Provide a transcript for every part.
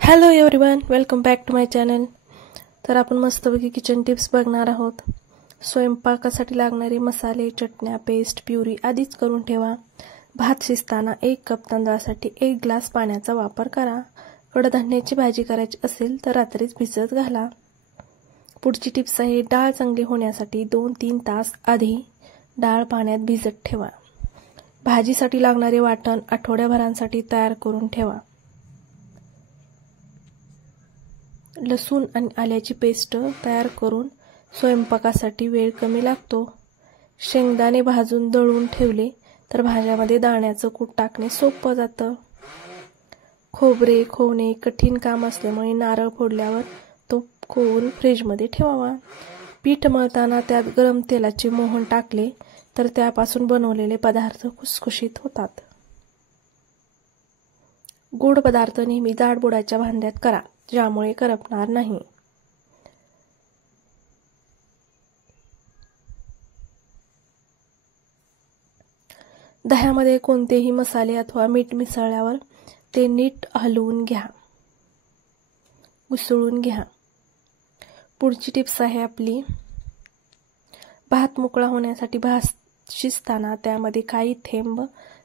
Hello everyone, welcome back to my channel. तर आपण मस्तपैकी किचन टिप्स बघणार आहोत। स्वयंपाकासाठी लागणारे मसाले, चटण्या, पेस्ट, प्युरी आधीच करून ठेवा। भात शिजताना 1 कप तांदळासाठी 1 ग्लास पाण्याचा वापर करा। कडधान्याची भाजी करायची असेल तर रात्रीच भिजत घाला। पुढची टिप्स आहे, डाळ चांगली होण्यासाठी 2-3 तास आधी डाळ पाण्यात भिजत ठेवा। भाजीसाठी लागणारे वाटण आठवड्याभरासाठी तयार करून ठेवा। लसूण आणि आल्याची पेस्ट तयार करून स्वयंपाकासाठी वेळ कमी लागतो। शेंगदाणे भाजून दळून ठेवले तर भाज्यामध्ये दाण्याचं कूट टाकणे सोपं जातं। खोबरे खोवणे कठीण काम असल्यामुळे नारळ फोडल्यावर तो खोवून फ्रीजमध्ये ठेवावा। पीठ मळताना त्यात गरम तेलाचे मोहन टाकले तर त्यापासून बनवलेले पदार्थ खुसखुशीत होतात। गोड पदार्थ नेहमी जाड बुडाच्या भांड्यात करा, ज्यामुळे करपणार नाही। दह्यामध्ये कोणतेही मसाले अथवा मीठ मिसळल्यावर ते नीट हलवून घ्या, उसळून घ्या। पुढची टिप्स आहे आपली, भात मोकळा होण्यासाठी भात शिजताना त्यामध्ये काही थेंब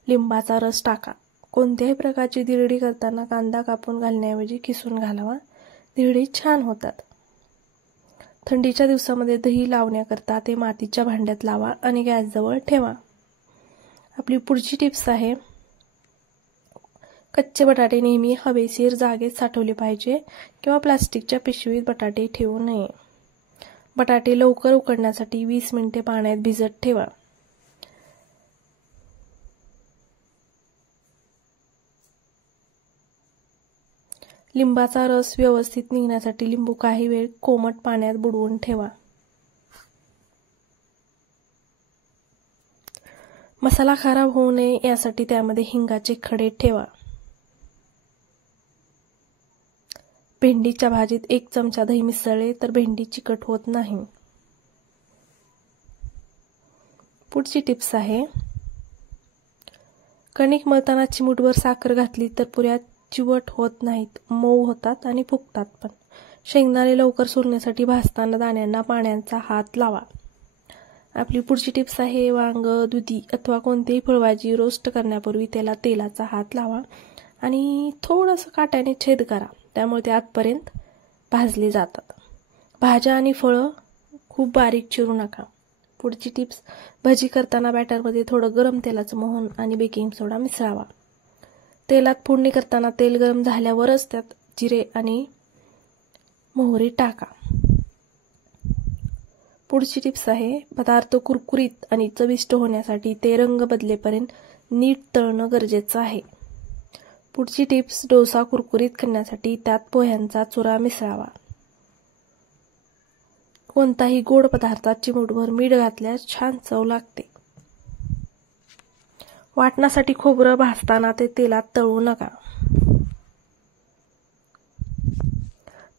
लिंबाचा रस टाका। कोणत्याही प्रकारची धिरडी करताना कांदा कापून घालण्याऐवजी किसून घालावा, धिरडी छान होतात। थंडीच्या दिवसामध्ये दही लावण्याकरता ते मातीच्या भांड्यात लावा आणि गॅसजवळ ठेवा। आपली पुढची टिप्स आहे, कच्चे बटाटे नेहमी हवेशीर जागेत साठवले पाहिजे किंवा प्लास्टिकच्या पिशवीत बटाटे ठेवू नये। बटाटे लवकर उकडण्यासाठी 20 मिनिटे पाण्यात भिजत ठेवा। लिंबाचा रस व्यवस्थित निघण्यासाठी लिंबू काही वेळ कोमट पाण्यात बुडवून ठेवा। मसाला खराब होऊ नये यासाठी त्यामध्ये हिंगाचे खडे ठेवा। भेंडीच्या भाजीत 1 चमचा दही मिसळले तर भेंडी चिकट होत नाही। पुढची टिप्स आहे, कणिक मळताना चिमूटभर साखर घातली तर पुऱ्या चिवट होत नाहीत, मऊ होतात आणि फुगतात पण। शेंगदाणे लवकर सोलण्यासाठी भाजताना दाण्यांना पाण्याचा हात लावा। आपली पुढची टिप्स आहे, वांग, दुधी अथवा कोणतीही फळभाजी रोस्ट करण्यापूर्वी त्याला तेलाचा हात लावा आणि थोडंसं काट्याने छेद करा, त्यामुळे ते आतपर्यंत भाजले जातात। भाज्या आणि फळं खूप बारीक चिरू नका। पुढची टिप्स, भजी करताना बॅटरमध्ये थोडं गरम तेलाचं मोहन आणि बेकिंग सोडा मिसळावा। तेलात फोडणी करताना तेल गरम झाल्यावरच त्यात जिरे आणि मोहरी टाका। पुढची टिप्स आहे, पदार्थ कुरकुरीत आणि चविष्ट होण्यासाठी ते रंग बदलेपर्यंत नीट तळणं गरजेचं आहे। पुढची टिप्स, डोसा कुरकुरीत करण्यासाठी त्यात पोह्यांचा चुरा मिसळावा। कोणताही गोड पदार्थात चिमूटभर मीठ घातल्यास छान चव लागते। वाटणासाठी खोबरं भाजताना ते तेलात तळू नका।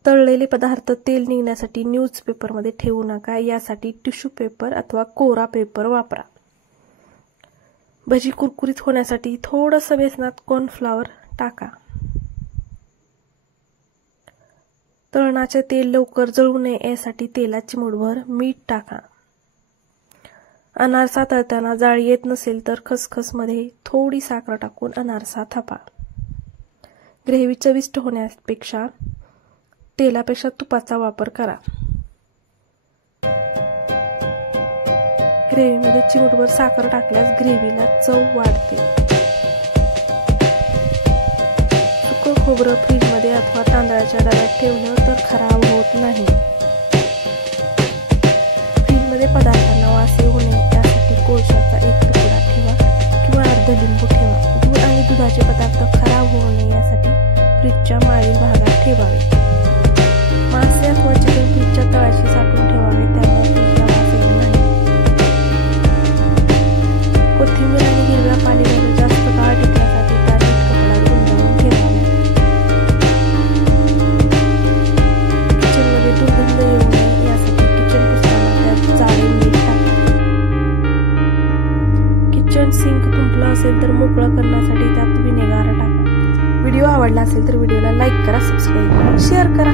तळलेले पदार्थ तेल निघण्यासाठी न्यूजपेपरमध्ये ठेवू नका, यासाठी टिश्यू पेपर अथवा कोरा पेपर वापरा। भजी कुरकुरीत होण्यासाठी थोडंसं बेसनात कॉर्नफ्लॉवर टाका। तळणाचे तेल लवकर जळू नये यासाठी तेलात चिमूटभर मीठ टाका। अनारसा तळताना जाळी येत नसेल तर खसखसमध्ये थोडी साखर टाकून अनारसा थापा। ग्रेव्ही चविष्ट होण्यापेक्षा तेलापेक्षा तुपाचा वापर करा। ग्रेव्हीमध्ये चिमूटभर साखर टाकल्यास ग्रेव्हीला चव वाढते। सुकं खोबरं फ्रीजमध्ये अथवा तांदळाच्या डब्यात ठेवलं तर खराब होत नाही। फ्रीजमध्ये पदार्थांना वास येऊ नये यासाठी कोळशाचा 1 तुकडा ठेवा किंवा अर्ध लिंबू ठेवा। दूध आणि दुधाचे पदार्थ खराब होऊ नये यासाठी फ्रीजच्या मागील भागात ठेवावे। मासे अथवा चिकन फ्रीजच्या तळाशी साठवून ठेवावे, त्यामुळे फ्रीजला वास येऊ नाही। कोथिंबीर आणि हिरव्या पालेभाज्या जास्त काळ टिकण्यासाठी त्या नीट कपड्यात गुंडाळून ठेवाव्या। किचनमध्ये दुर्गंध येऊ नये यासाठी किचन पुसताना त्यात जाळे मीठ टाका। किचन सिंक तुंबलं असेल तर मोकळं करण्यासाठी त्यात विनेगार टाका। व्हिडिओ आवडला आवडला असेल तर व्हिडिओला लाईक करा, सबस्क्राईब करा, शेअर करा.